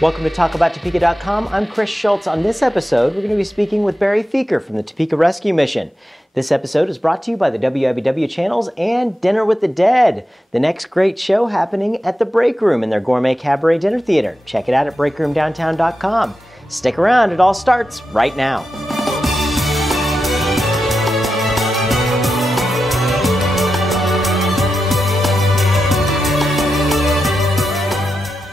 Welcome to TalkAboutTopeka.com. I'm Chris Schultz. On this episode, we're going to be speaking with Barry Feaker from the Topeka Rescue Mission. This episode is brought to you by the WIBW channels and Dinner with the Dead, the next great show happening at the Break Room in their gourmet cabaret dinner theater. Check it out at breakroomdowntown.com. Stick around, it all starts right now.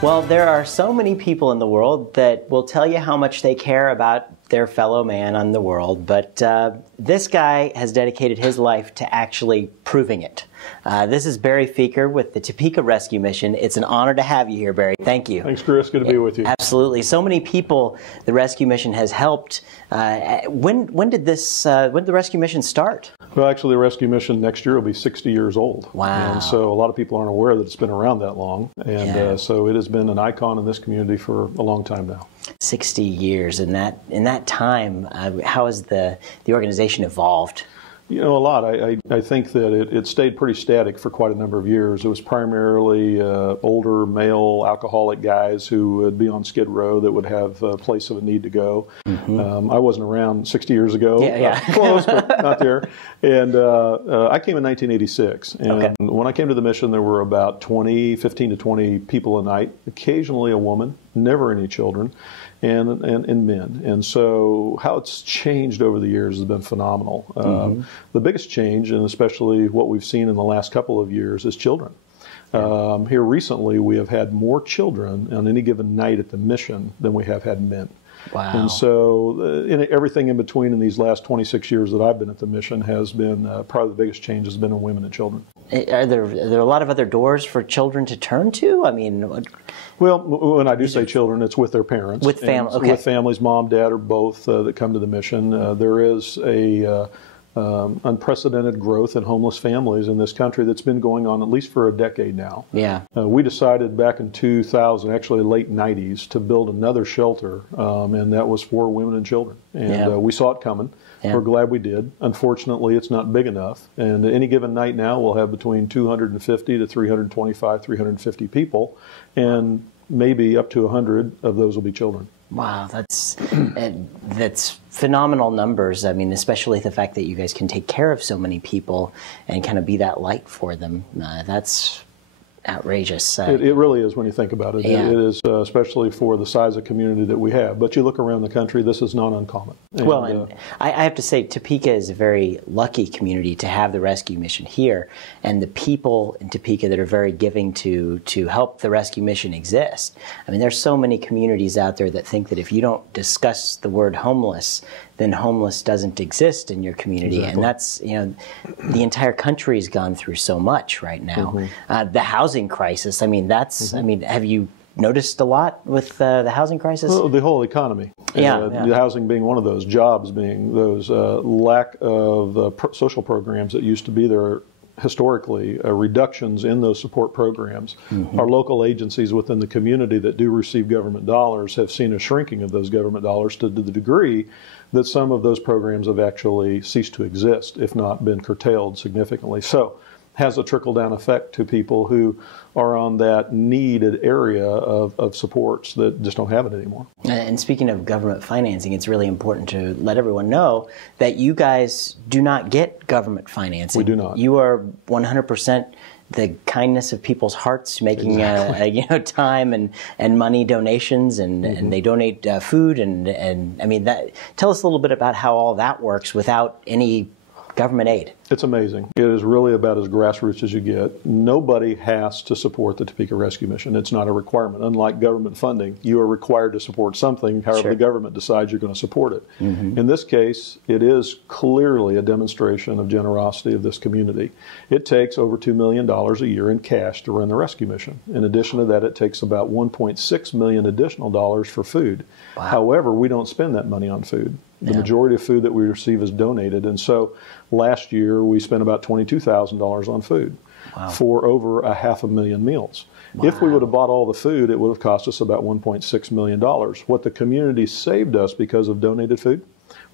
Well, there are so many people in the world that will tell you how much they care about their fellow man on the world, but this guy has dedicated his life to actually proving it. This is Barry Feaker with the Topeka Rescue Mission. It's an honor to have you here, Barry. Thank you. Thanks, Chris. Good to be with you. Absolutely. So many people the Rescue Mission has helped. When did the Rescue Mission start? Well, actually, the Rescue Mission next year will be 60 years old. Wow. And so a lot of people aren't aware that it's been around that long. And so it has been an icon in this community for a long time now. 60 years. In that time, how has the organization evolved? You know, a lot. I think that it stayed pretty static for quite a number of years. It was primarily older male alcoholic guys who would be on Skid Row that would have a place of a need to go. Mm-hmm. I wasn't around 60 years ago. Close, but not there. And I came in 1986. And when I came to the mission, there were about 15 to 20 people a night, occasionally a woman, never any children. And men. And so how it's changed over the years has been phenomenal. The biggest change, and especially what we've seen in the last couple of years, is children. Here recently, we have had more children on any given night at the mission than we have had men. Wow. And so everything in between in these last 26 years that I've been at the mission has been probably the biggest change has been in women and children. Are there a lot of other doors for children to turn to? I mean, well, when I do say children, it's with their parents. With families, with families, mom, dad, or both that come to the mission. There is a unprecedented growth in homeless families in this country that's been going on at least for a decade now. Yeah. We decided back in 2000, actually late 90s, to build another shelter, and that was for women and children. And we saw it coming. Yeah. We're glad we did. Unfortunately, it's not big enough. And at any given night now, we'll have between 250 to 325, 350 people, and maybe up to 100 of those will be children. Wow, that's phenomenal numbers. I mean, especially the fact that you guys can take care of so many people and kind of be that light for them. That's outrageous. It really is when you think about it. Yeah. It is, especially for the size of community that we have. But you look around the country, this is not uncommon. And I have to say, Topeka is a very lucky community to have the Rescue Mission here, and the people in Topeka that are very giving to help the Rescue Mission exist. I mean, there's so many communities out there that think that if you don't discuss the word homeless, then homeless doesn't exist in your community. Exactly. And that's, the entire country's gone through so much right now. The housing crisis, I mean, have you noticed a lot with the housing crisis? Well, the whole economy. The housing being one of those, jobs being those, lack of social programs that used to be there historically, reductions in those support programs. Our local agencies within the community that do receive government dollars have seen a shrinking of those government dollars to the degree that some of those programs have actually ceased to exist, if not been curtailed significantly. So has a trickle-down effect to people who are on that needed area of supports that just don't have it anymore. And speaking of government financing, it's really important to let everyone know that you guys do not get government financing. We do not. You are 100% the kindness of people's hearts, making time and money donations, and they donate food and I mean that. Tell us a little bit about how all that works without any government aid. It's amazing. It is really about as grassroots as you get. Nobody has to support the Topeka Rescue Mission. It's not a requirement. Unlike government funding, you are required to support something, however the government decides you're going to support it. In this case, it is clearly a demonstration of generosity of this community. It takes over $2 million a year in cash to run the rescue mission. In addition to that, it takes about $1.6 million additional dollars for food. Wow. However, we don't spend that money on food. The majority of food that we receive is donated, and so last year we spent about $22,000 on food for over 500,000 meals. Wow. If we would have bought all the food, it would have cost us about $1.6 million. What the community saved us because of donated food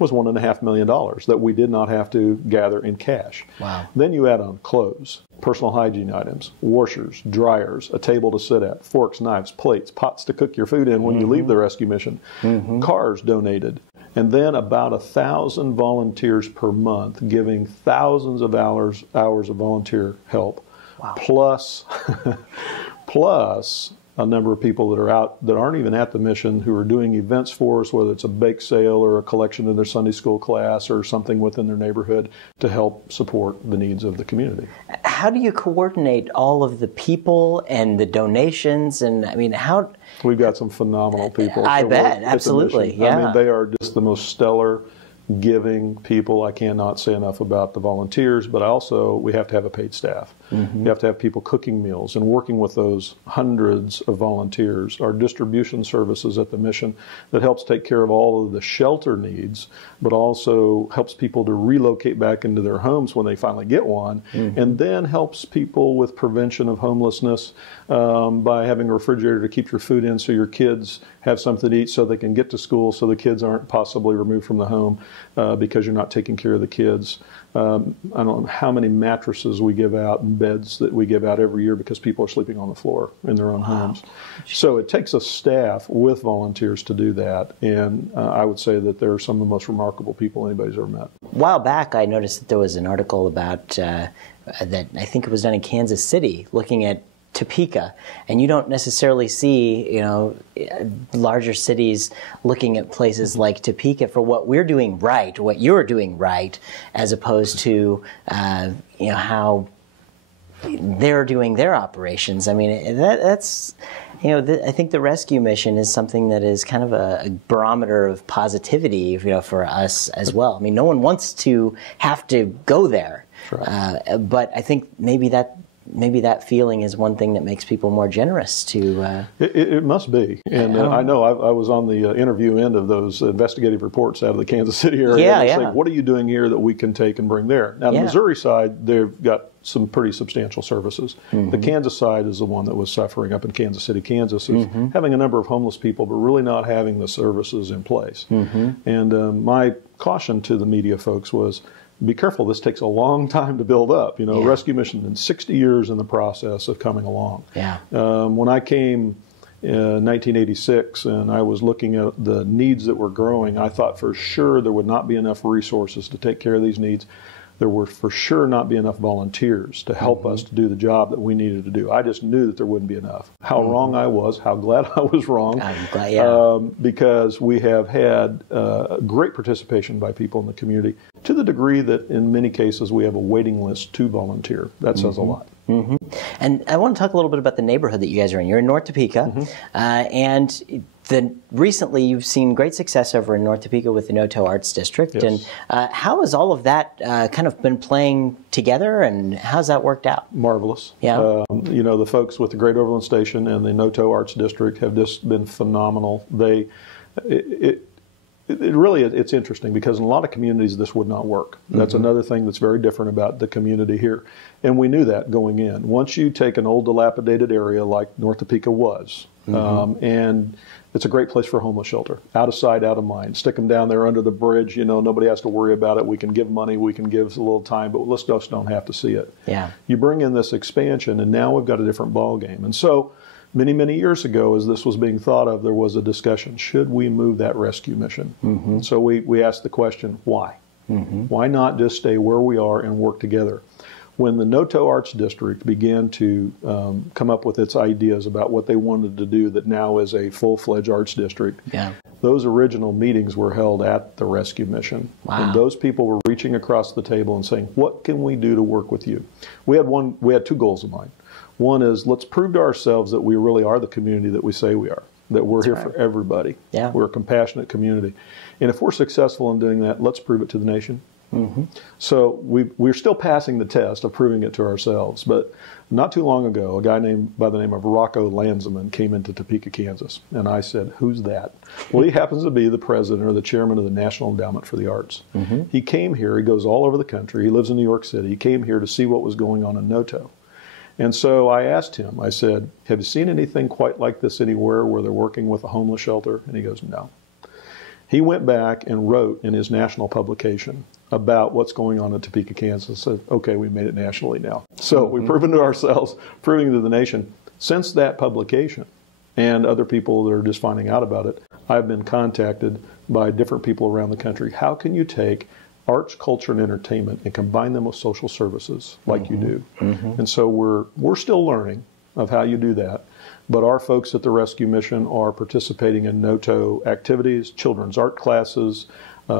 was $1.5 million that we did not have to gather in cash. Wow. Then you add on clothes, personal hygiene items, washers, dryers, a table to sit at, forks, knives, plates, pots to cook your food in when you leave the rescue mission, cars donated, and then about 1,000 volunteers per month giving thousands of hours of volunteer help, plus a number of people that are out that aren't even at the mission who are doing events for us, whether it's a bake sale or a collection in their Sunday school class or something within their neighborhood to help support the needs of the community. How do you coordinate all of the people and the donations? And I mean, how? We've got some phenomenal people. I bet, absolutely. Yeah. I mean, they are just the most stellar, giving people. I cannot say enough about the volunteers, but also we have to have a paid staff. You have to have people cooking meals and working with those hundreds of volunteers. Our distribution services at the mission that helps take care of all of the shelter needs, but also helps people to relocate back into their homes when they finally get one, and then helps people with prevention of homelessness by having a refrigerator to keep your food in so your kids have something to eat so they can get to school, so the kids aren't possibly removed from the home because you're not taking care of the kids. I don't know how many mattresses we give out and beds that we give out every year because people are sleeping on the floor in their own homes. So it takes a staff with volunteers to do that, and I would say that they're some of the most remarkable people anybody's ever met. A while back, I noticed that there was an article about that I think it was done in Kansas City, looking at Topeka, and you don't necessarily see, larger cities looking at places like Topeka for what we're doing right, what you're doing right, as opposed to, how they're doing their operations. I mean, that's, I think the rescue mission is something that is kind of a barometer of positivity, for us as well. I mean, no one wants to have to go there, but I think maybe that feeling is one thing that makes people more generous to... It must be. And I know I was on the interview end of those investigative reports out of the Kansas City area. Saying, what are you doing here that we can take and bring there? Now, the Missouri side, they've got some pretty substantial services. The Kansas side is the one that was suffering up in Kansas City, Kansas, of having a number of homeless people, but really not having the services in place. And my caution to the media folks was, be careful, this takes a long time to build up. Rescue mission in 60 years in the process of coming along. When I came in 1986 and I was looking at the needs that were growing, I thought for sure there would not be enough resources to take care of these needs. There would for sure not be enough volunteers to help us to do the job that we needed to do. I just knew that there wouldn't be enough. How wrong I was, how glad I was wrong, I'm glad, because we have had great participation by people in the community to the degree that in many cases we have a waiting list to volunteer. That says a lot. And I want to talk a little bit about the neighborhood that you guys are in. You're in North Topeka, and recently you've seen great success over in North Topeka with the Noto Arts District. And how has all of that kind of been playing together, and how's that worked out? Marvelous. The folks with the Great Overland Station and the Noto Arts District have just been phenomenal. It's interesting because in a lot of communities this would not work. That's another thing that's very different about the community here. And we knew that going in. Once you take an old dilapidated area like North Topeka was, and it's a great place for a homeless shelter. Out of sight, out of mind. Stick them down there under the bridge. Nobody has to worry about it. We can give money, we can give a little time, but let's just don't have to see it. You bring in this expansion, and now we've got a different ball game. And so many, many years ago, as this was being thought of, there was a discussion, should we move that rescue mission? So we asked the question, why? Why not just stay where we are and work together? When the Noto Arts District began to come up with its ideas about what they wanted to do that now is a full-fledged arts district, those original meetings were held at the rescue mission. And those people were reaching across the table and saying, what can we do to work with you? We had two goals in mind. One is, let's prove to ourselves that we really are the community that we say we are, that we're here for everybody. We're a compassionate community. And if we're successful in doing that, let's prove it to the nation. So we're still passing the test of proving it to ourselves. But not too long ago, a guy by the name of Rocco Lanzeman came into Topeka, Kansas. And I said, who's that? Well, he happens to be the president or the chairman of the National Endowment for the Arts. He came here. He goes all over the country. He lives in New York City. He came here to see what was going on in Noto. And so I asked him, I said, have you seen anything quite like this anywhere where they're working with a homeless shelter? And he goes, no. He went back and wrote in his national publication about what's going on in Topeka, Kansas. Said, okay, we made it nationally now. So we've proven to ourselves, proving to the nation, since that publication and other people that are just finding out about it, I've been contacted by different people around the country. How can you take arts, culture, and entertainment and combine them with social services like you do? And so we're still learning of how you do that. But our folks at the Rescue Mission are participating in NOTO activities, children's art classes.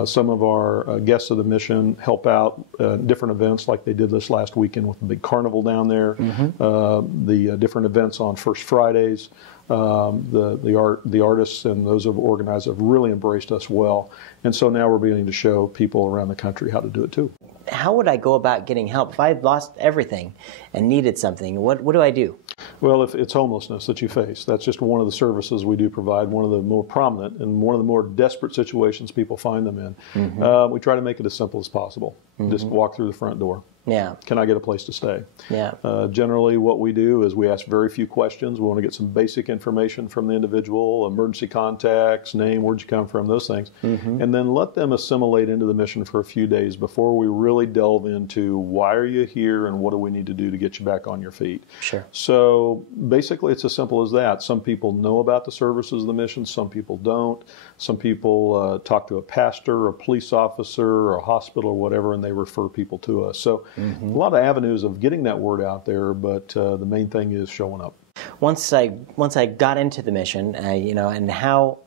Some of our guests of the mission help out different events like they did this last weekend with the big carnival down there, the different events on First Fridays. The artists and those who have organized have really embraced us well. And so now we're beginning to show people around the country how to do it too. How would I go about getting help? If I had lost everything and needed something, what do I do? Well, if it's homelessness that you face, that's just one of the services we do provide, one of the more prominent and one of the more desperate situations people find them in. We try to make it as simple as possible. Just walk through the front door. Yeah. Can I get a place to stay? Yeah. Generally, what we do is we ask very few questions. We want to get some basic information from the individual, emergency contacts, name, where'd you come from, those things. And then let them assimilate into the mission for a few days before we really delve into why are you here and what do we need to do to get you back on your feet. Sure. So basically, it's as simple as that. Some people know about the services of the mission. Some people don't. Some people talk to a pastor, a police officer, or a hospital or whatever, and they refer people to us. So a lot of avenues of getting that word out there, but the main thing is showing up. Once I got into the mission, and how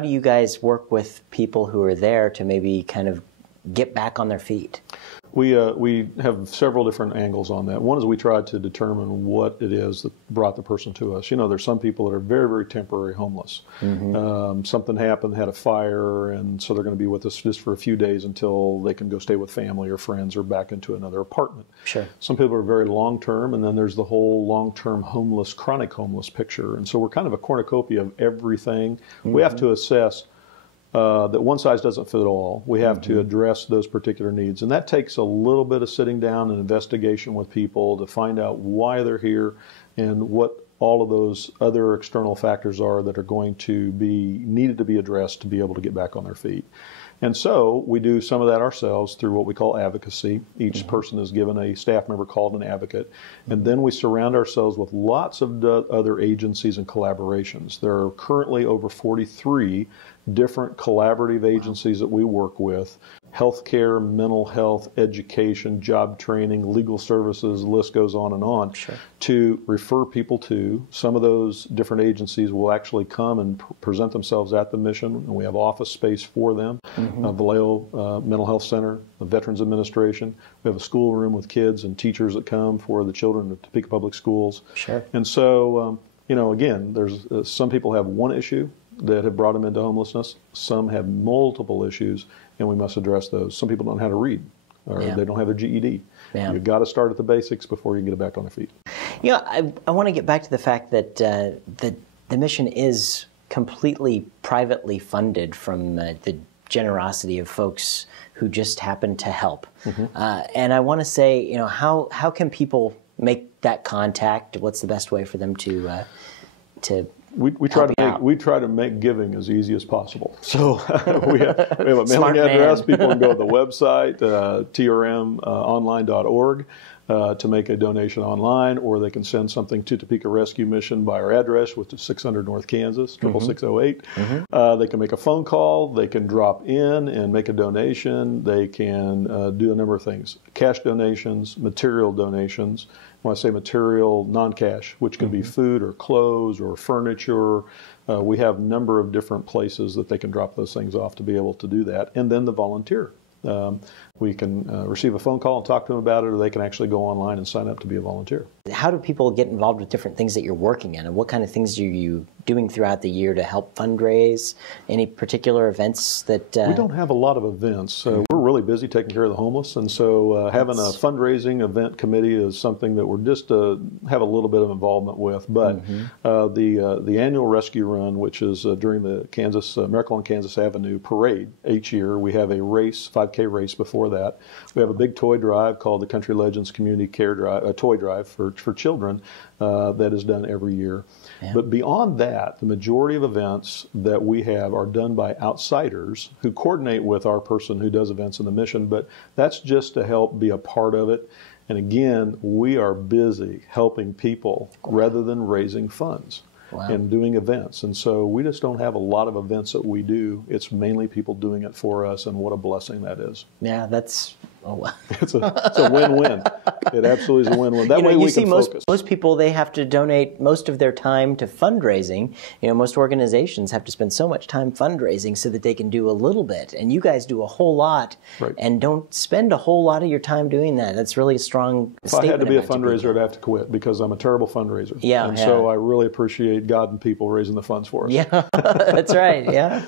do you guys work with people who are there to maybe kind of get back on their feet? We have several different angles on that. One is we try to determine what it is that brought the person to us. There's some people that are very, very temporary homeless. Something happened, had a fire, and so they're going to be with us just for a few days until they can go stay with family or friends or back into another apartment. Sure. Some people are very long-term, and then there's the whole long-term homeless, chronic homeless picture. And so we're kind of a cornucopia of everything. We have to assess that one size doesn't fit all. We have to address those particular needs. And that takes a little bit of sitting down and investigation with people to find out why they're here and what all of those other external factors are that are going to be needed to be addressed to be able to get back on their feet. And so we do some of that ourselves through what we call advocacy. Each person is given a staff member called an advocate. And then we surround ourselves with lots of other agencies and collaborations. There are currently over 43 different collaborative agencies that we work with. Healthcare, mental health, education, job training, legal services, the list goes on, Sure. to refer people to. Some of those different agencies will actually come and present themselves at the mission, and we have office space for them. Vallejo Mental Health Center, the Veterans Administration. We have a schoolroom with kids and teachers that come for the children of Topeka Public Schools. Sure. And so, again, there's some people have one issue that have brought them into homelessness. Some have multiple issues, and we must address those. Some people don't know how to read, or they don't have their GED. You've got to start at the basics before you can get back on their feet. I want to get back to the fact that the mission is completely privately funded from the generosity of folks who just happen to help. And I want to say, how can people make that contact? What's the best way for them to We try to make giving as easy as possible. So we have a mailing address. People can go to the website, trmonline.org, to make a donation online, or they can send something to Topeka Rescue Mission by our address, which is 600 North Kansas, 66608. They can make a phone call. They can drop in and make a donation. They can do a number of things: cash donations, material donations. When I say material, non-cash, which can be food or clothes or furniture. We have a number of different places that they can drop those things off to be able to do that. And then the volunteer. We can receive a phone call and talk to them about it, or they can actually go online and sign up to be a volunteer. How do people get involved with different things that you're working in, and what kind of things are you doing throughout the year to help fundraise? Any particular events that... We don't have a lot of events. We're really busy taking care of the homeless, and so having a fundraising event committee is something that we're just have a little bit of involvement with. But the annual rescue run, which is during the Miracle on Kansas Avenue parade each year, we have a race, 5K race before that. We have a big toy drive called the Country Legends Community Care Drive, a toy drive for children that is done every year. Yeah. But beyond that, the majority of events that we have are done by outsiders who coordinate with our person who does events in the mission, but that's just to help be a part of it. And again, we are busy helping people rather than raising funds. Wow. And doing events. And so we just don't have a lot of events that we do. It's mainly people doing it for us, and what a blessing that is. Yeah, that's... Oh. It's a win-win. It absolutely is a win-win. That way we can focus. Most people, they have to donate most of their time to fundraising. Most organizations have to spend so much time fundraising so that they can do a little bit. And you guys do a whole lot, right, and don't spend a whole lot of your time doing that. That's really a strong statement. If I had to be a fundraiser, I'd have to quit because I'm a terrible fundraiser. Yeah, and so I really appreciate God and people raising the funds for us. Yeah, that's right. Yeah,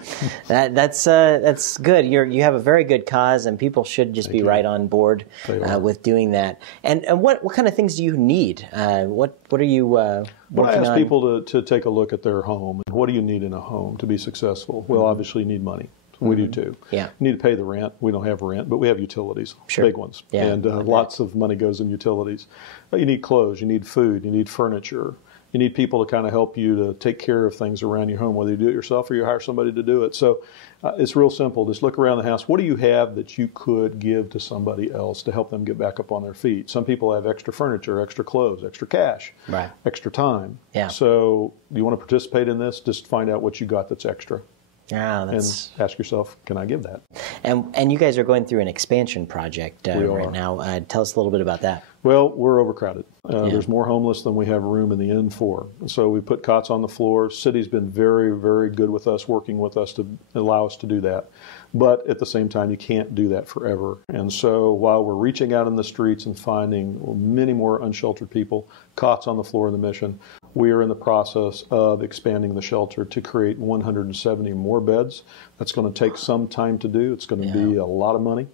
that's good. You have a very good cause, and people should just be right on board with doing that. And what kind of things do you need? What are you working on? I ask people to take a look at their home. What do you need in a home to be successful? Well, obviously you need money. We do too. Yeah. You need to pay the rent. We don't have rent, but we have utilities, sure, big ones. Yeah. And lots of money goes in utilities. But you need clothes, you need food, you need furniture. You need people to kind of help you to take care of things around your home, whether you do it yourself or you hire somebody to do it. So it's real simple. Just look around the house. What do you have that you could give to somebody else to help them get back up on their feet? Some people have extra furniture, extra clothes, extra cash, right, extra time. Yeah. So you want to participate in this? Just find out what you got that's extra. Yeah, and ask yourself, can I give that? And you guys are going through an expansion project right now. Tell us a little bit about that. Well, we're overcrowded. There's more homeless than we have room in the inn for. And so we put cots on the floor. City's been very, very good with us, working with us to allow us to do that. But at the same time, you can't do that forever. And so while we're reaching out in the streets and finding many more unsheltered people, cots on the floor in the mission, we are in the process of expanding the shelter to create 170 more beds. That's going to take some time to do. It's going to be a lot of money,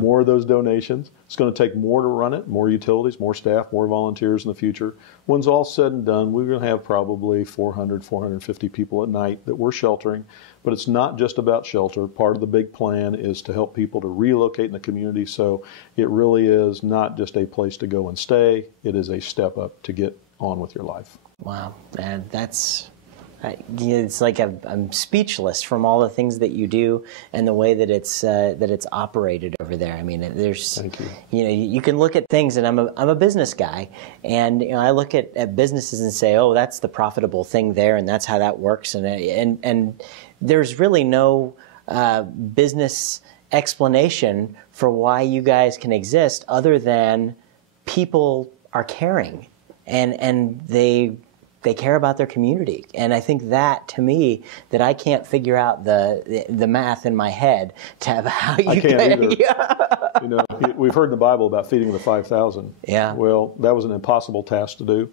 more of those donations. It's going to take more to run it, more utilities, more staff, more volunteers in the future. When it's all said and done, we're going to have probably 400, 450 people at night that we're sheltering. But it's not just about shelter. Part of the big plan is to help people to relocate in the community. So it really is not just a place to go and stay. It is a step up to get on with your life. Wow, and it's like I'm speechless from all the things that you do and the way that it's operated over there. I mean, there's, thank you. You can look at things, and I'm a business guy, and I look at businesses and say, oh, that's the profitable thing there, and that's how that works, and there's really no business explanation for why you guys can exist other than people are caring, and they care about their community. And I think that, to me, that I can't figure out the math in my head to have how you I can't either. We've heard in the Bible about feeding the 5,000. Yeah. Well, that was an impossible task to do.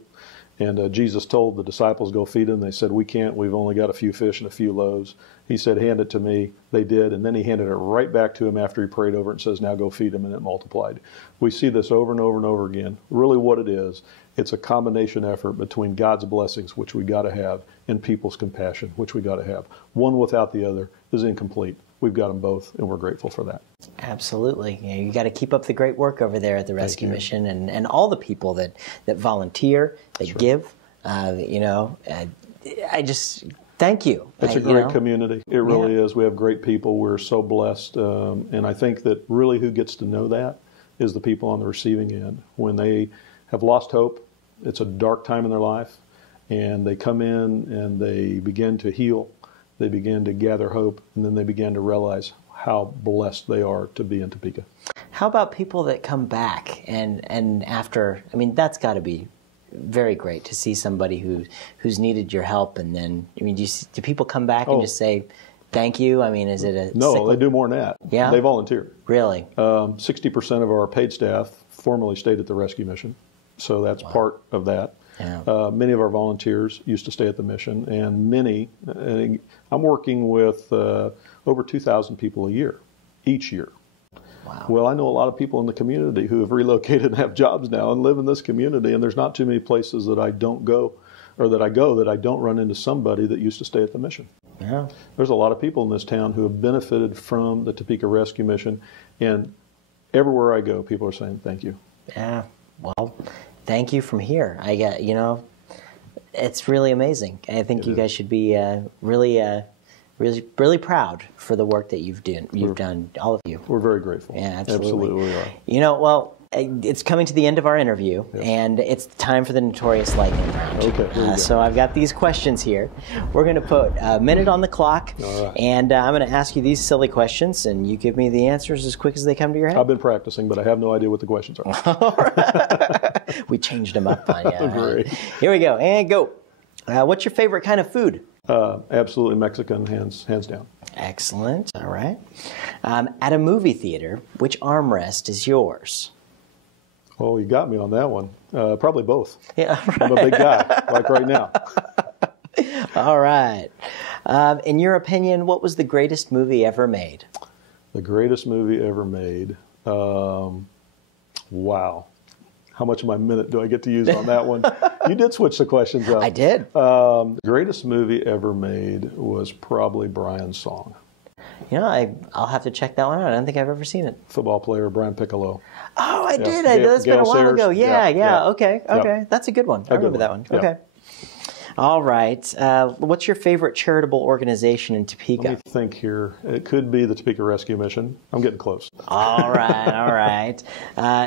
And Jesus told the disciples, go feed them. They said, we can't. We've only got a few fish and a few loaves. He said, hand it to me. They did. And then he handed it right back to him after he prayed over it and says, now go feed them. And it multiplied. We see this over and over and over again. Really what it is, it's a combination effort between God's blessings, which we got to have, and people's compassion, which we got to have. One without the other is incomplete. We've got them both, and we're grateful for that. Absolutely. You got to keep up the great work over there at the Rescue Mission, and all the people that volunteer, that give. I just thank you. It's a great community. It really is. We have great people. We're so blessed, and I think that really who gets to know that is the people on the receiving end. When they have lost hope, it's a dark time in their life, and they come in and they begin to heal. They begin to gather hope, and then they begin to realize how blessed they are to be in Topeka. How about people that come back and after? I mean, that's got to be very great to see somebody who's needed your help, and then do people come back and just say thank you? I mean, is it a no? They do more than that. Yeah, they volunteer. Really, 60% of our paid staff formerly stayed at the Rescue Mission, so that's part of that. Yeah. Many of our volunteers used to stay at the mission, and many, I'm working with over 2,000 people a year, each year. Wow. Well, I know a lot of people in the community who have relocated and have jobs now and live in this community, and there's not too many places that I don't go, or that I go, that I don't run into somebody that used to stay at the mission. Yeah. There's a lot of people in this town who have benefited from the Topeka Rescue Mission, and everywhere I go, people are saying thank you. Yeah, well, thank you from here. I get, it's really amazing. I think you guys should be really proud for the work that you've done, all of you. We're very grateful. Yeah, absolutely. Absolutely we are. Well, it's coming to the end of our interview, and it's time for the Notorious Lightning Round. Okay. So I've got these questions here. We're going to put a minute on the clock, and I'm going to ask you these silly questions, and you give me the answers as quick as they come to your head. I've been practicing, but I have no idea what the questions are. We changed them up on you. Great. Here we go, and go. What's your favorite kind of food? Absolutely Mexican, hands down. Excellent. All right. At a movie theater, which armrest is yours? Oh, you got me on that one. Probably both. Yeah, right. I'm a big guy, like right now. All right. In your opinion, what was the greatest movie ever made? The greatest movie ever made. Wow. How much of my minute do I get to use on that one? You did switch the questions up. I did. The greatest movie ever made was probably Brian's Song. I'll have to check that one out. I don't think I've ever seen it. Football player Brian Piccolo. Oh, I did. That's been a while ago. Yeah. Okay. That's a good one. I remember that one. Yeah. Okay. All right. What's your favorite charitable organization in Topeka? Let me think here. It could be the Topeka Rescue Mission. I'm getting close. All right.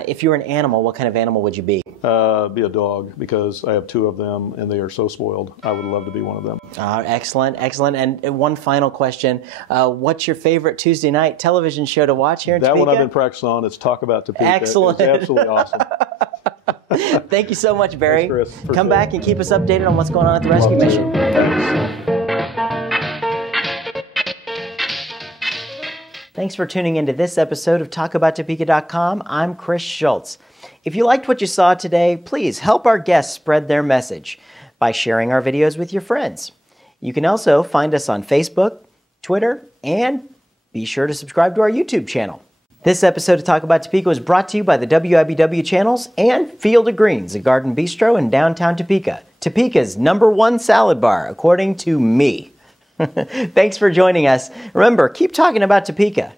If you were an animal, what kind of animal would you be? Be a dog, because I have 2 of them and they are so spoiled. I would love to be one of them. Excellent. And one final question. What's your favorite Tuesday night television show to watch here in Topeka? That one I've been practicing on. It's Talk About Topeka. Excellent. It's absolutely awesome. Thank you so much, Barry. Thanks, Chris. Come back and keep us updated on what's going on at the rescue mission. Thanks for tuning into this episode of TalkAboutTopeka.com. I'm Chris Schultz. If you liked what you saw today, please help our guests spread their message by sharing our videos with your friends. You can also find us on Facebook, Twitter, and be sure to subscribe to our YouTube channel. This episode of Talk About Topeka was brought to you by the WIBW channels and Field of Greens, a garden bistro in downtown Topeka. Topeka's #1 salad bar, according to me. Thanks for joining us. Remember, keep talking about Topeka.